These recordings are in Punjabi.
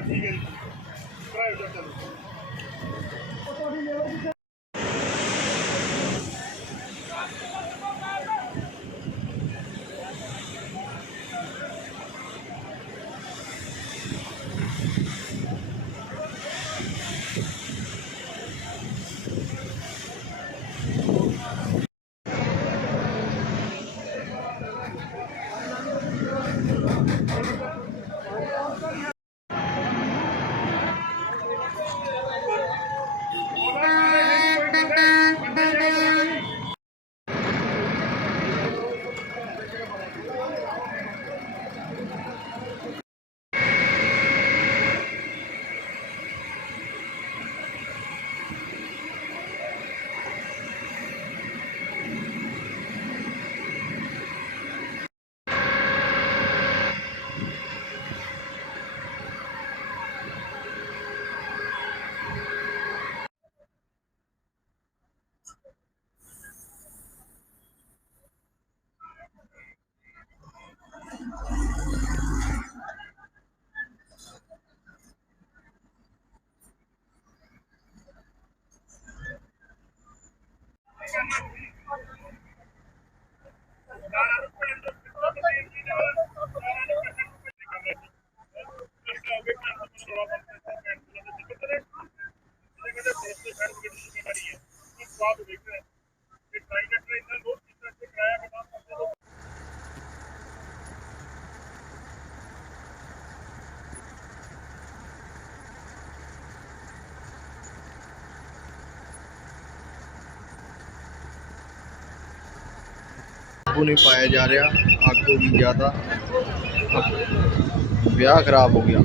ਠੀਕ ਹੈ ਜੀ ਪ੍ਰਾਈਵੇਟ ਚੱਲੋ ਸਵਾਦ ਵੇਖ ਰਿਹਾ ਹੈ ਇਹ ਟ੍ਰਾਈ ਕਰ ਰਿਹਾ ਹੈ ਕਾਬੂ ਨਹੀਂ ਪਾਇਆ ਜਾ ਰਿਹਾ ਅੱਗ ਹੋ ਗਈ ਜ਼ਿਆਦਾ ਵਿਆਹ ਖਰਾਬ ਹੋ ਗਿਆ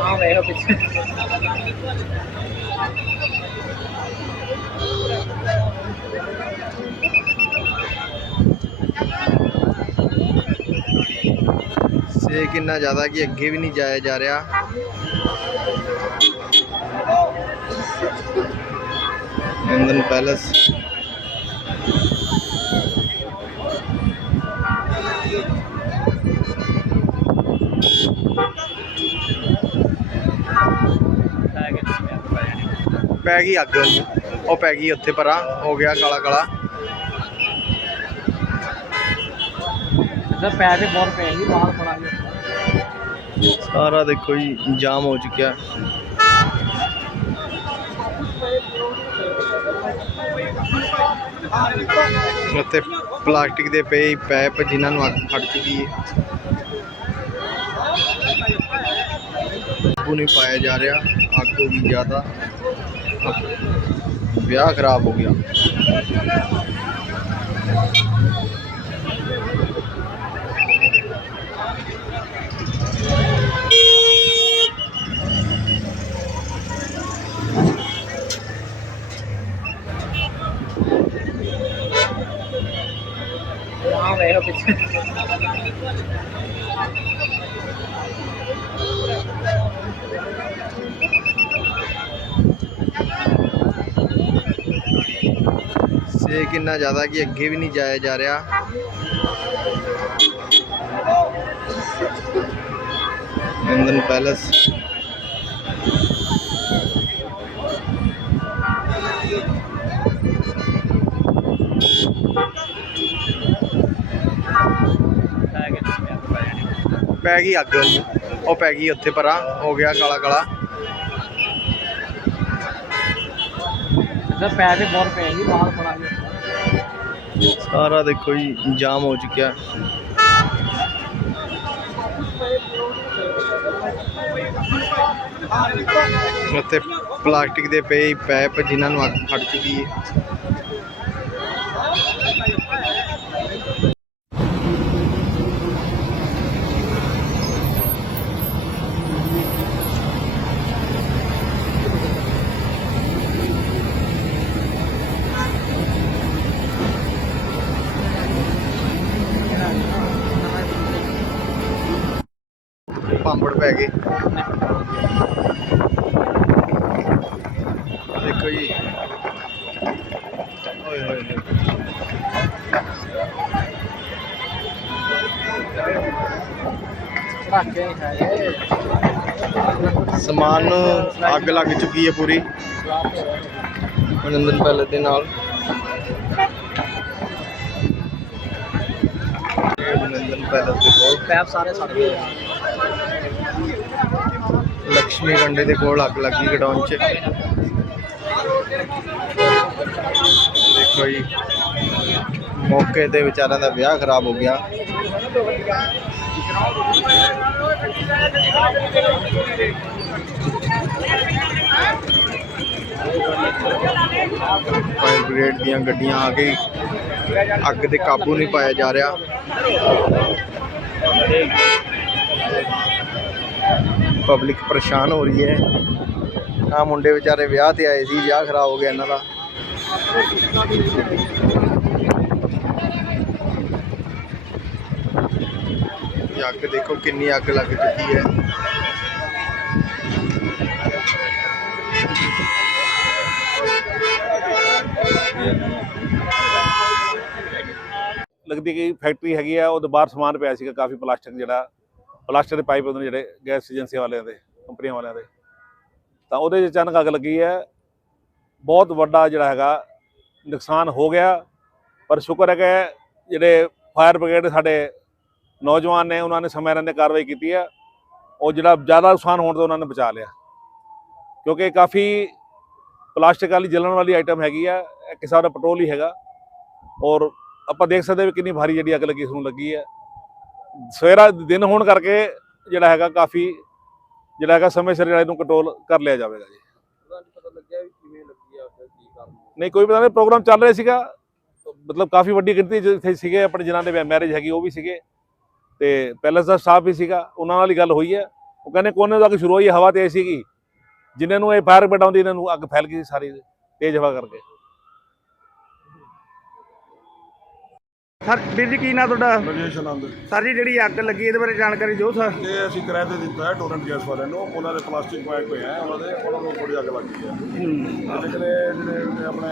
ਆ ਵੇਖੋ ਪਿੱਛੇ ਇੰਨਾ ਜ਼ਿਆਦਾ ਕਿ ਅੱਗੇ ਵੀ ਨਹੀਂ ਜਾਇਆ ਜਾ ਰਿਹਾ। ਨੰਦਨ ਪੈਲਸ। ਪੈ ਗਈ ਅੱਗ। ਉਹ ਪੈ ਗਈ ਉੱਥੇ ਪਰਾਂ। ਹੋ ਗਿਆ ਕਾਲਾ ਕਾਲਾ। ਸਰ ਪੈ ਤੇ ਬਹੁਤ ਪੈ ਜੀ ਬਾਹਰ ਬੜਾ ਸਾਰਾ ਦੇਖੋ ਜੀ, ਜਾਮ ਹੋ ਚੁੱਕਿਆ। ਉੱਥੇ ਪਲਾਸਟਿਕ ਦੇ ਪਏ ਪੈਪ ਜਿਨ੍ਹਾਂ ਨੂੰ ਅੱਗ ਫੜ ਚੁੱਕੀ ਹੈ। ਕਾਬੂ ਨਹੀਂ ਪਾਇਆ ਜਾ ਰਿਹਾ, ਅੱਗ ਹੋ ਗਈ ਜ਼ਿਆਦਾ। ਵਿਆਹ ਖਰਾਬ ਹੋ ਗਿਆ। ਆ ਵੇਖੋ ਪਿੱਛੇ ਸੇਕ ਇੰਨਾ ਜ਼ਿਆਦਾ ਕਿ ਅੱਗੇ ਵੀ ਨਹੀਂ ਜਾਇਆ ਜਾ ਰਿਹਾ ਨੰਦਨ ਪੈਲਸ ਪੈ ਗਈ ਅੱਗ। ਉਹ ਪੈ ਗਈ ਉੱਥੇ ਪਰਾਂ ਹੋ ਗਿਆ ਕਾਲਾ ਕਾਲਾ। ਸਰ ਪੈ ਤੇ ਬਹੁਤ ਪੈ ਜੀ ਬਾਹਰ ਜੀ ਸਾਰਾ ਦੇਖੋ ਜੀ ਜਾਮ ਹੋ ਚੁੱਕਿਆ। ਉੱਥੇ ਪਲਾਸਟਿਕ ਦੇ ਪਏ ਪੈਪ ਜਿਨ੍ਹਾਂ ਨੂੰ ਅੱਗ ਫੜ ਚੁੱਕੀ ਹੈ। ਸਮਾਨ ਨੂੰ ਅੱਗ ਲੱਗ ਚੁੱਕੀ ਹੈ ਪੂਰੀ। ਮਨੰਦਨ ਪੈਲੇਸ ਦੇ ਨਾਲ। ਇਹ ਮਨੰਦਨ ਪੈਲੇਸ ਦੇ ਕੋਲ ਪੈਪ ਸਾਰੇ ਸੜ ਗਏ। ਲక్ష్ਮੀ ਕੰਡੇ ਦੇ ਕੋਲ ਅੱਗ ਲੱਗੀ ਗਡਾਊਨ 'ਚ। ਦੇਖੋ ਜੀ ਮੌਕੇ ਤੇ ਵਿਚਾਰਿਆਂ ਦਾ ਵਿਆਹ ਖਰਾਬ ਹੋ ਗਿਆ। ਫਾਇਰ ਬ੍ਰਿਗੇਡ ਦੀਆਂ ਗੱਡੀਆਂ ਆ ਕੇ ਅੱਗ ਤੇ ਕਾਬੂ ਨਹੀਂ ਪਾਇਆ ਜਾ ਰਿਹਾ। ਪਬਲਿਕ ਪਰੇਸ਼ਾਨ ਹੋ ਰਹੀ ਹੈ। ਆ ਮੁੰਡੇ ਵਿਚਾਰੇ ਵਿਆਹ ਤੇ ਆਏ ਸੀ, ਵਿਆਹ ਖਰਾਬ ਹੋ ਗਿਆ ਇਹਨਾਂ ਦਾ। ਇਹ ਅੱਗ ਦੇਖੋ ਕਿੰਨੀ ਅੱਗ ਲੱਗ ਚੁੱਕੀ ਹੈ। ਲੱਗਦੀ ਕਿ ਫੈਕਟਰੀ ਹੈਗੀ ਆ, ਉਹਦੇ ਬਾਹਰ ਸਮਾਨ ਪਿਆ ਸੀਗਾ ਕਾਫੀ ਪਲਾਸਟਿਕ ਜਿਹੜਾ, ਪਲਾਸਟਿਕ ਦੇ ਪਾਈਪ ਹੁੰਦੇ ਜਿਹੜੇ ਗੈਸ ਏਜੰਸੀ ਵਾਲਿਆਂ ਦੇ, ਕੰਪਨੀਆਂ ਵਾਲਿਆਂ ਦੇ। ਤਾਂ ਉਹਦੇ 'ਚ ਅਚਾਨਕ ਅੱਗ ਲੱਗੀ ਹੈ। ਬਹੁਤ ਵੱਡਾ ਜਿਹੜਾ ਹੈਗਾ, ਨੁਕਸਾਨ ਹੋ ਗਿਆ, ਪਰ ਸ਼ੁਕਰ ਹੈ ਕਿ ਜਿਹੜੇ ਫਾਇਰ ਬ੍ਰਿਗੇਡ ਸਾਡੇ ਨੌਜਵਾਨ ਨੇ, ਉਹਨਾਂ ਨੇ ਸਮੇਂ ਰਹਿੰਦੇ ਕਾਰਵਾਈ ਕੀਤੀ ਹੈ। ਉਹ ਜਿਹੜਾ ਜ਼ਿਆਦਾ ਨੁਕਸਾਨ ਹੋਣ ਤੋਂ ਉਹਨਾਂ ਨੇ ਬਚਾ ਲਿਆ। ਕਿਉਂਕਿ ਕਾਫੀ ਪਲਾਸਟਿਕ ਵਾਲੀ, ਜਲਣ ਵਾਲੀ ਆਈਟਮ ਹੈਗੀ ਆ। ਇਹ ਕਿਸਾਨ ਦਾ ਪੈਟਰੋਲ ਹੀ ਹੈਗਾ। ਔਰ ਆਪਾਂ ਦੇਖ ਸਕਦੇ ਵੀ ਕਿੰਨੀ ਭਾਰੀ ਜਿਹੜੀ ਅੱਗ ਲੱਗੀ, ਇਸ ਨੂੰ ਲੱਗੀ ਹੈ। ਸਵੇਰਾ ਦਿਨ ਹੋਣ ਕਰਕੇ ਜਿਹੜਾ ਹੈਗਾ ਕਾਫੀ, ਜਿਹੜਾ ਹੈਗਾ ਸਮੇਂ ਸਿਰ ਜਿਹੜਾ ਇਹਨੂੰ ਕੰਟਰੋਲ ਕਰ ਲਿਆ ਜਾਵੇਗਾ ਜੀ। ਪਤਾ ਲੱਗਿਆ ਵੀ ਨਹੀਂ, ਕੋਈ ਪਤਾ ਨਹੀਂ ਪ੍ਰੋਗਰਾਮ ਚੱਲ ਰਿਹਾ ਸੀਗਾ। ਮਤਲਬ ਕਾਫੀ ਵੱਡੀ ਗਿਣਤੀ 'ਚ ਇੱਥੇ ਸੀਗੇ, ਆਪਣੇ ਜਿਨ੍ਹਾਂ ਦੇ ਮੈਰਿਜ ਹੈਗੀ, ਉਹ ਵੀ ਸੀਗੇ। ਤੇ ਪੈਲਸ ਦਾ ਸਟਾਫ ਵੀ ਸੀਗਾ, ਉਹਨਾਂ ਨਾਲ ਹੀ ਗੱਲ ਹੋਈ ਹੈ। ਉਹ ਕਹਿੰਦੇ ਕੋਨੇ ਤੋਂ ਅੱਗ ਸ਼ੁਰੂ ਹੋਈ ਹਵਾ ਤੇਜ਼ ਸੀਗੀ। ਜਿਨ੍ਹਾਂ ਨੂੰ ਇਹ ਫਾਇਰ ਬ੍ਰਿਗੇਡ ਇਹਨਾਂ ਨੂੰ ਅੱਗ ਫੈਲ ਗਈ ਸਾਰੀ, ਤੇਜ਼ ਹਵਾ ਕਰਕੇ। ਸਰ ਵੀਰ ਜੀ ਕੀ ਨਾਂ ਤੁਹਾਡਾ? ਰਜੇਸ਼ ਆਨੰਦ। ਸਰ ਜੀ ਜਿਹੜੀ ਅੱਗ ਲੱਗੀ ਇਹਦੇ ਬਾਰੇ ਜਾਣਕਾਰੀ ਦਿਓ ਸਰ। ਇਹ ਅਸੀਂ ਕਿਰਾਏ ਤੇ ਦਿੱਤਾ ਹੈ ਟੋਰੈਂਟ ਗੈਸ ਵਾਲਿਆਂ ਨੂੰ। ਉਹਨਾਂ ਦੇ ਪਲਾਸਟਿਕ ਪਾਈਪ ਹੋਏ ਆ ਉਹਨਾਂ ਦੇ ਉਹਨਾਂ ਨੂੰ ਥੋੜੀ ਅੱਗ ਲੱਗੀ ਹੈ। ਲੇਕਿਨ ਇਹ ਜਿਹੜੇ ਆਪਣੇ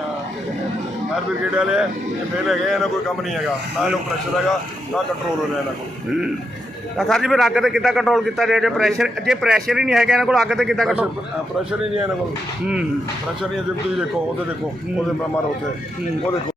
ਫਾਇਰ ਬ੍ਰਿਗੇਡ ਵਾਲੇ ਆ, ਇਹ ਫੇਲ ਹੈਗੇ ਇਹਨਾਂ ਕੋਈ ਕੰਮ ਨਹੀਂ ਹੈਗਾ। ਨਾ ਇਹਨੂੰ ਪ੍ਰੈਸ਼ਰ ਹੈਗਾ ਨਾ ਕੰਟਰੋਲ ਹੋ ਰਿਹਾ ਇਹਨਾਂ ਕੋਲ। ਤਾਂ ਸਰ ਜੀ ਫਿਰ ਅੱਗ ਤੇ ਕਿੱਦਾਂ ਕੰਟਰੋਲ ਕੀਤਾ ਜਾਏ? ਜੇ ਪ੍ਰੈਸ਼ਰ ਜੇ ਪ੍ਰੈਸ਼ਰ ਹੀ ਨਹੀਂ ਹੈਗਾ ਇਹਨਾਂ ਕੋਲ ਅੱਗ ਤੇ ਕਿੱਦਾਂ ਕੰਟਰੋਲ ਪ੍ਰੈਸ਼ਰ ਹੀ ਨਹੀਂ ਹੈ ਇਹਨਾਂ ਕੋਲ। ਹੂੰ। ਪ੍ਰੈਸ਼ਰ ਨਹੀਂ ਹੈ ਜੇ ਤੁਸੀਂ ਦੇਖੋ ਉਹਦੇ ਦੇਖੋ ਉਹਦੇ ਮਾਰੋ ਉੱਥੇ ਉਹ ਦੇਖੋ।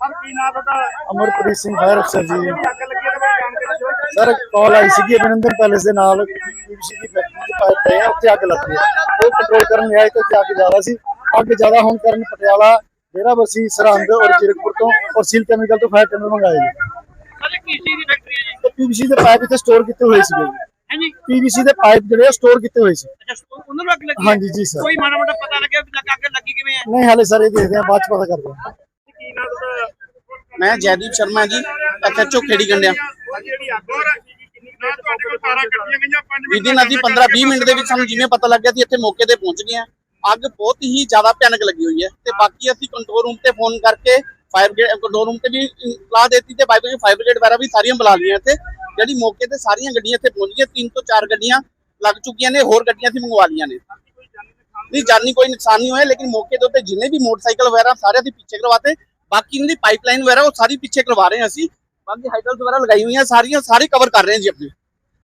ਅਮਰਪ੍ਰੀਤ ਸਿੰਘ ਫਾਇਰ ਅਫਸਰ ਜੀ। ਜਿਹੜੀ ਅੱਗ ਲੱਗੀ ਇਹਦੇ ਬਾਰੇ ਜਾਣਕਾਰੀ ਦਿਓ ਸਰ ਕਾਲ ਆਈ ਸੀਗੀ ਅਭਿਨੰਦਨ ਪੈਲੇਸ ਦੇ ਨਾਲ। ਪੀਵੀਸੀ ਦੀ ਫੈਕਟਰੀ ਚ ਪਾਈਪ ਪਏ ਆ ਉੱਥੇ ਅੱਗ ਲੱਗੀ ਹੈ। ਉਹ ਕੰਟਰੋਲ ਕਰਨ ਆਏ ਤੇ ਉੱਥੇ ਅੱਗ ਜ਼ਿਆਦਾ ਸੀ। ਅੱਗ ਜ਼ਿਆਦਾ ਹੋਣ ਕਾਰਨ ਪਟਿਆਲਾ ਡੇਰਾ ਬਸੀ ਸਰਹੰਦ ਔਰ ਜਿਰਕਪੁਰ ਤੋਂ ਔਰ ਸੀਲ ਕੈਮੀਕਲ ਤੋਂ ਫਾਇਰ ਟੈਂਡਰ ਮੰਗਾਏ ਜੀ ਸਰ ਕੀ ਚੀਜ਼ ਦੀ ਫੈਕਟਰੀ ਹੈ ਜੀ? ਤੇ ਪੀਵੀਸੀ ਦੇ ਪਾਈਪ ਇੱਥੇ ਸਟੋਰ ਕੀਤੇ ਹੋਏ ਸੀਗੇ ਜੀ। ਹਾਂਜੀ। ਪੀਵੀਸੀ ਦੇ ਪਾਈਪ ਜਿਹੜੇ ਸਟੋਰ ਕੀਤੇ ਹੋਏ ਸੀ। ਅੱਛਾ ਸਟੋਰ ਉਹਨਾਂ ਨੂੰ ਅੱਗ ਲੱਗੀ ਹੈ? ਹਾਂਜੀ ਜੀ ਸਰ ਕੋਈ ਮਾੜਾ ਮੋਟਾ ਪਤਾ ਲੱਗਿਆ ਵੀ ਲੱਗ ਅੱਗ ਲੱਗੀ ਕਿਵੇਂ ਹੈ? ਨਹੀਂ ਹਾਲੇ ਸਰ ਇਹ ਦੇਖਦੇ ਆ ਬਾਅਦ ਚ ਪਤਾ ਕਰਦੇ ਆ ਕੀ ਨਾਂ ਤੁਹਾਡਾ ਮੈਂ ਜੈਦੀਪ ਸ਼ਰਮਾ ਜੀ ਐਸਐਚਓ ਖੇੜੀ ਗੰਡਿਆ। ਸਰ ਜਿਹੜੀ ਅੱਗ ਲੱਗੀ ਕਿੰਨੀ ਦੇਰ ਤੁਹਾਡੇ ਕੋਲ ਤਾਰਾਂ ਕੱਟੀਆਂ ਗਈਆਂ 5 ਵਿਦਿਨ ਅਸੀਂ 15-20 ਮਿੰਟ ਦੇ ਵਿੱਚ ਸਾਨੂੰ ਜਿਵੇਂ ਪਤਾ ਲੱਗਿਆ ਸੀ ਇੱਥੇ ਮੌਕੇ ਤੇ ਪਹੁੰਚ ਗਏ ਹਾਂ। ਅੱਗ ਬਹੁਤ ਹੀ ਜ਼ਿਆਦਾ ਭਿਆਨਕ ਲੱਗੀ ਹੋਈ ਹੈ ਤੇ ਬਾਕੀ ਅਸੀਂ ਕੰਟਰੋਲ ਰੂਮ ਤੇ ਫੋਨ ਕਰਕੇ ਫਾਇਰ ਬ੍ਰਿਗੇਡ ਕੰਟਰੋਲ ਰੂਮ ਤੇ ਵੀ ਇਤਲਾਹ ਦਿੱਤੀ ਤੇ ਬਾਈਕ ਫਾਇਰ ਬ੍ਰਿਗੇਡ ਵਗੈਰਾ ਵੀ ਸਾਰੀਆਂ ਬੁਲਾ ਲਈਆਂ ਇੱਥੇ। ਜਿਹੜੀ ਮੌਕੇ ਤੇ ਸਾਰੀਆਂ ਗੱਡੀਆਂ ਇੱਥੇ ਪਹੁੰਚ ਗਈਆਂ ਤਿੰਨ ਤੋਂ ਚਾਰ ਗੱਡੀਆਂ ਲੱਗ ਚੁੱਕੀਆਂ ਨੇ ਹੋਰ ਗੱਡੀਆਂ ਅਸੀਂ ਮੰਗਵਾ ਲਈਆਂ ਨੇ। ਨਹੀਂ ਜਾਨੀ ਕੋਈ ਨੁਕਸਾਨ ਨਹੀਂ ਹੋਇਆ ਲੇਕਿਨ ਮੌਕੇ ਦੇ ਉੱਤੇ ਜਿੰਨੇ ਵੀ ਮੋਟਰਸਾਈਕਲ ਵਗੈਰਾ ਸਾਰੇ ਅਸੀਂ ਪਿੱਛੇ ਕਰਵਾਤੇ। ਬਾਕੀ ਇਹਨਾਂ ਦੀ ਪਾਈਪਲਾਈਨ ਵਗੈਰਾ ਉਹ ਸਾਰੀ ਪਿੱਛੇ ਕਰਵਾ ਰਹੇ ਹਾਂ ਅਸੀਂ। ਬਾਕੀ ਹਾਈਡਲਸ ਵਗੈਰਾ ਲਗਾਈ ਹੋਈਆਂ ਸਾਰੀਆਂ, ਸਾਰੇ ਕਵਰ ਕਰ ਰਹੇ ਹਾਂ ਜੀ ਆਪਣੇ